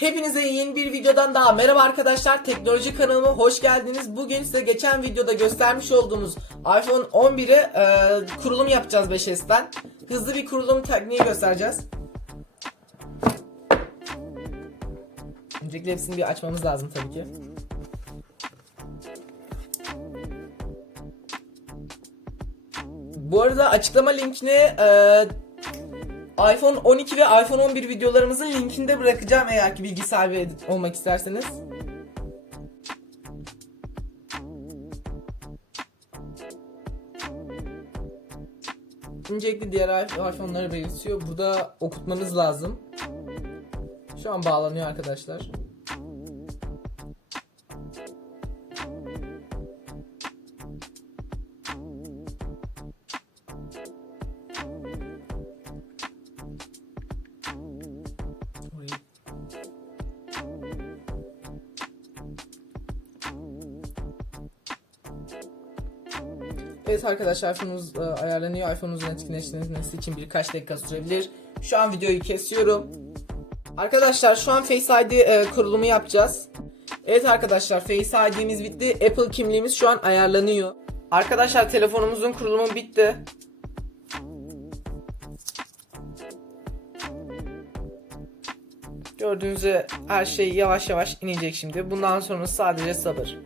Hepinize yeni bir videodan daha merhaba arkadaşlar. Teknoloji kanalıma hoş geldiniz. Bugün size geçen videoda göstermiş olduğumuz iPhone 11'e e, kurulum yapacağız 5S'ten. Hızlı bir kurulum tekniği göstereceğiz. Öncelikle hepsini bir açmamız lazım tabii ki. Bu arada açıklama linkini e, iPhone 12 ve iPhone 11 videolarımızın linkini de bırakacağım eğer ki bilgi sahibi olmak isterseniz. Öncelikle diğer iPhone'ları belirtiyor. Burada okutmanız lazım. Şu an bağlanıyor arkadaşlar. Evet arkadaşlar iPhone'unuz e, ayarlanıyor. iPhone'unuzun etkinleştirilmesi için birkaç dakika sürebilir. Şu an videoyu kesiyorum. Arkadaşlar şu an Face ID e, kurulumu yapacağız. Evet arkadaşlar Face ID'miz bitti. Apple kimliğimiz şu an ayarlanıyor. Arkadaşlar telefonumuzun kurulumu bitti. Gördüğünüz her şey yavaş yavaş inecek şimdi. Bundan sonra sadece sabır.